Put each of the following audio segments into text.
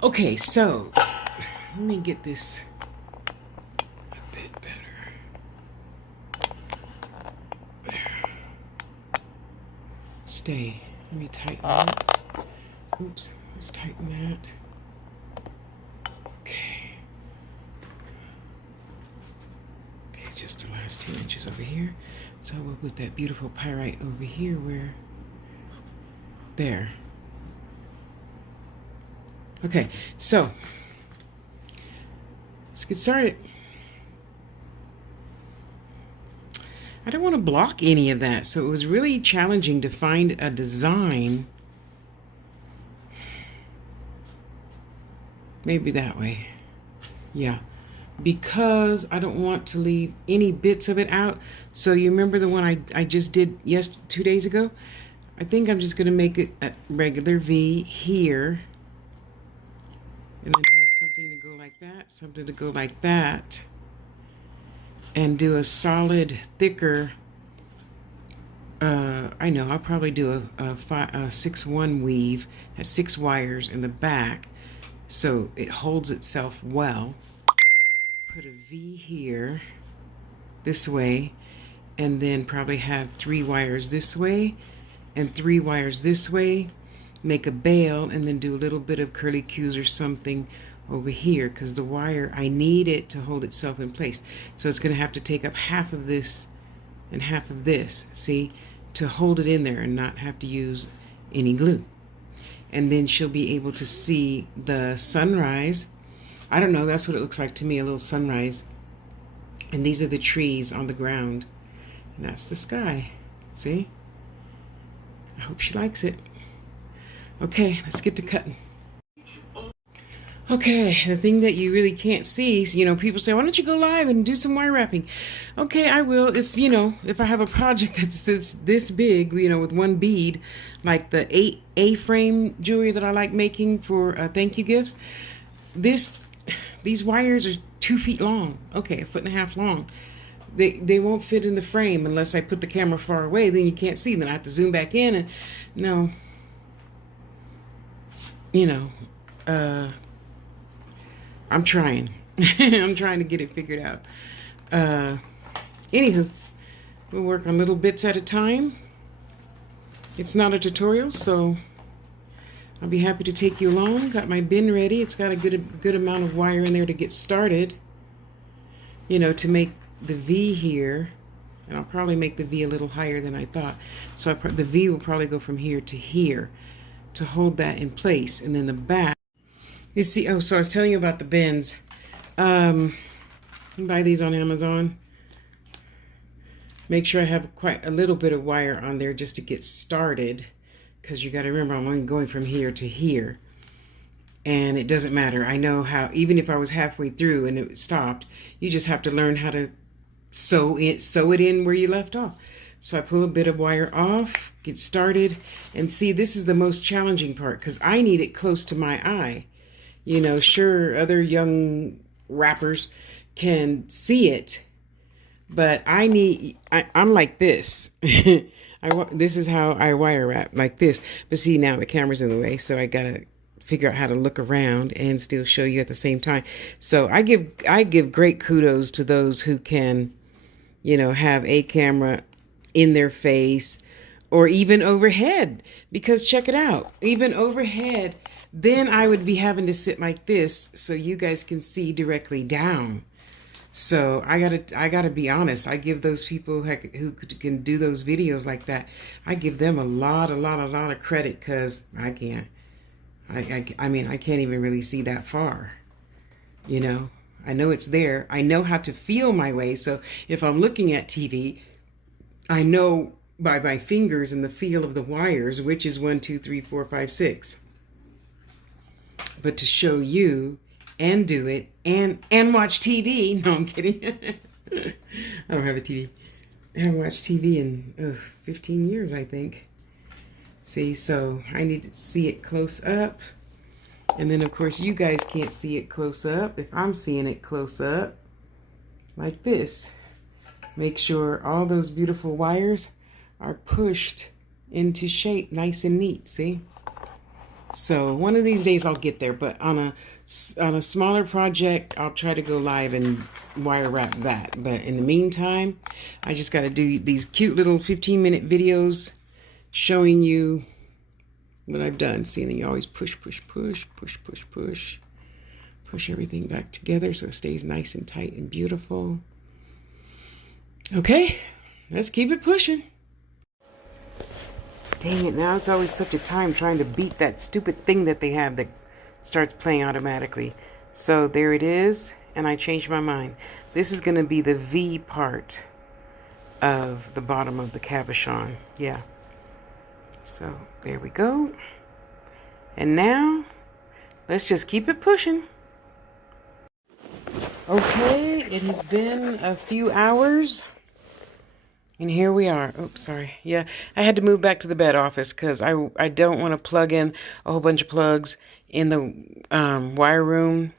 Okay, so let me get this a bit better. There. Stay. Let me tighten that. Oops, let's tighten that. Okay. Okay, just the last 2 inches over here. So we'll put that beautiful pyrite over here where, there. Okay, so let's get started. I don't want to block any of that, so it was really challenging to find a design. Maybe that way. Yeah. Because I don't want to leave any bits of it out. So you remember the one I just did 2 days ago? I think I'm just going to make it a regular V here. And then have something to go like that, something to go like that. And do a solid, thicker, I know, I'll probably do a 6-1 weave at 6 wires in the back so it holds itself well. Put a V here, this way, and then probably have 3 wires this way and 3 wires this way. Make a bail and then do a little bit of curly cues or something over here because the wire, I need it to hold itself in place. So it's going to have to take up half of this and half of this, see, to hold it in there and not have to use any glue. And then she'll be able to see the sunrise. I don't know, that's what it looks like to me, a little sunrise. And these are the trees on the ground. And that's the sky. See? I hope she likes it. Okay, let's get to cutting. Okay, the thing that you really can't see is, people say, why don't you go live and do some wire wrapping? Okay, I will if I have a project that's this big, with one bead, like the 8A-frame jewelry that I like making for thank you gifts. These wires are 2 feet long. Okay, 1.5 feet long. They won't fit in the frame unless I put the camera far away. Then you can't see. Then I have to zoom back in and no. I'm trying. I'm trying to get it figured out. Anywho, we'll work on little bits at a time. It's not a tutorial, so I'll be happy to take you along. Got my bin ready. It's got a good amount of wire in there to get started. To make the V here. And I'll probably make the V a little higher than I thought. So the V will probably go from here to here to hold that in place. And then the back. You see, so I was telling you about the bins. You can buy these on Amazon. Make sure I have quite a little bit of wire on there just to get started. Because you got to remember, I'm only going from here to here. And it doesn't matter. I know how, even if I was halfway through and it stopped, you just have to learn how to sew it in where you left off. So I pull a bit of wire off, get started, and see, this is the most challenging part because I need it close to my eye. Sure, other young rappers can see it, but I'm like this. This is how I wire wrap, like this. But see, now the camera's in the way, so I gotta figure out how to look around and still show you at the same time. So I give great kudos to those who can, have a camera in their face or even overhead, because check it out, even overhead, then I would be having to sit like this so you guys can see directly down. So I gotta be honest. I give those people who can do those videos like that, I give them a lot of credit because I can't. I mean, I can't even really see that far. I know it's there. I know how to feel my way. So if I'm looking at TV, I know by my fingers and the feel of the wires, which is 1, 2, 3, 4, 5, 6. But to show you and do it and watch TV. No, I'm kidding. I don't have a TV. I haven't watched TV in 15 years, I think. See, so I need to see it close up. And then, of course, you guys can't see it close up. If I'm seeing it close up, like this, make sure all those beautiful wires are pushed into shape, nice and neat, see? So one of these days I'll get there, but on a smaller project, I'll try to go live and wire wrap that. But in the meantime, I just got to do these cute little 15-minute videos showing you what I've done. See, and then you always push everything back together so it stays nice and tight and beautiful. Okay, let's keep it pushing. Dang it, now it's always such a time trying to beat that stupid thing that they have that starts playing automatically. So there it is, and I changed my mind. This is going to be the V part of the bottom of the cabochon. Yeah. So there we go. And now, let's just keep it pushing. Okay, it has been a few hours. And here we are. Oops, sorry. Yeah, I had to move back to the bed office because I don't want to plug in a whole bunch of plugs in the wire room.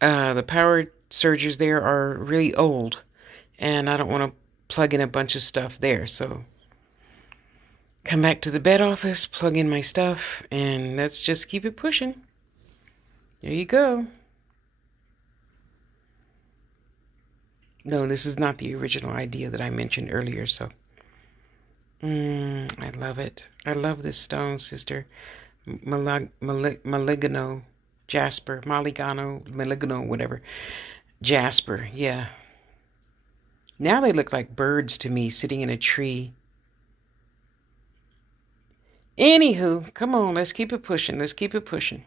The power surges there are really old, and I don't want to plug in a bunch of stuff there. So come back to the bed office, plug in my stuff, and let's just keep it pushing. There you go. No, this is not the original idea that I mentioned earlier, so. I love it. I love this stone, sister. Maligno, Jasper, Maligno, whatever. Jasper, yeah. Now they look like birds to me sitting in a tree. Anywho, come on, let's keep it pushing. Let's keep it pushing.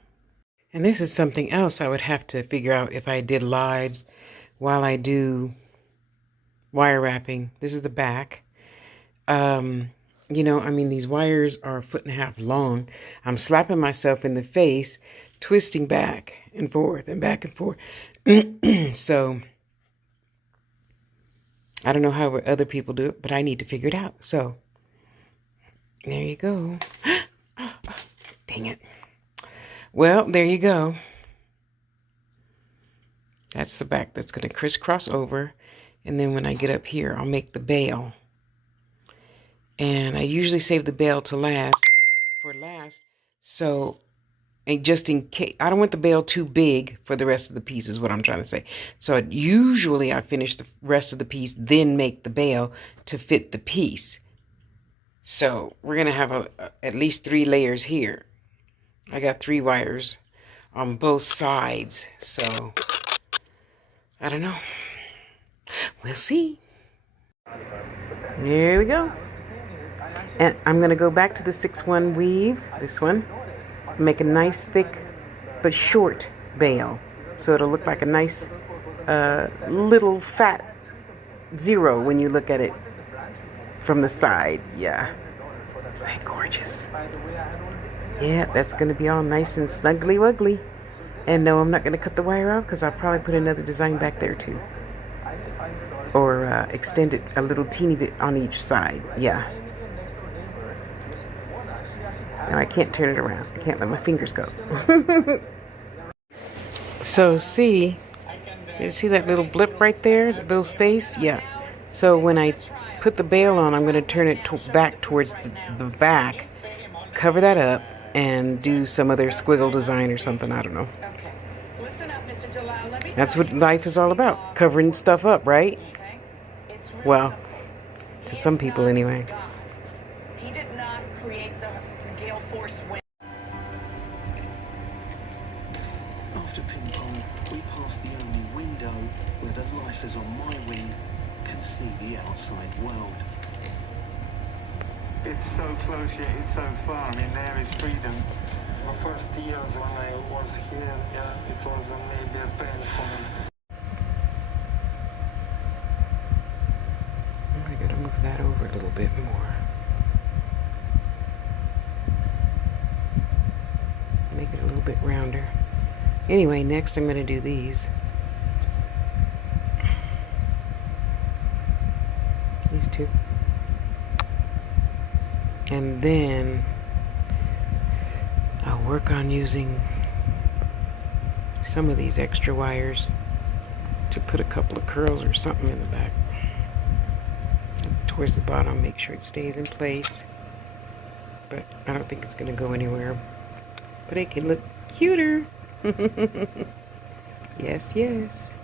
And this is something else I would have to figure out if I did lives while I do wire wrapping. This is the back. You know, I mean, these wires are 1.5 feet long. I'm slapping myself in the face, twisting back and forth and back and forth. So I don't know how other people do it, but I need to figure it out. So there you go. Dang it. Well, there you go. That's the back that's going to crisscross over. And then when I get up here, I'll make the bail. And I usually save the bail to last. So, and just in case, I don't want the bail too big for the rest of the piece is what I'm trying to say. So usually I finish the rest of the piece, then make the bail to fit the piece. So we're going to have at least 3 layers here. I got 3 wires on both sides. So I don't know. We'll see. Here we go. And I'm going to go back to the 6-1 weave, this one, make a nice thick but short bail. So it'll look like a nice little fat 0 when you look at it from the side. Yeah. Isn't that gorgeous? Yeah, that's going to be all nice and snuggly wuggly. And no, I'm not going to cut the wire off because I'll probably put another design back there too. Or extend it a little teeny bit on each side. Yeah. Now I can't turn it around. I can't let my fingers go. So see, you see that little blip right there? The little space? Yeah. So when I put the bail on, I'm going to turn it back towards the back, cover that up, and do some other squiggle design or something. I don't know. That's what life is all about. Covering stuff up, right? Well, to some people anyway. He did not create the gale force wind. After ping pong, we passed the only window where the lifers on my wing can see the outside world. It's so close yet it's so far. I mean, there is freedom. My first years when I was here, yeah, it was maybe a pain for me. I gotta move that over a little bit more. Make it a little bit rounder. Anyway, next I'm gonna do these. These 2. And then I'll work on using some of these extra wires to put a couple of curls or something in the back. And towards the bottom, make sure it stays in place. But I don't think it's going to go anywhere. but it can look cuter. Yes, yes.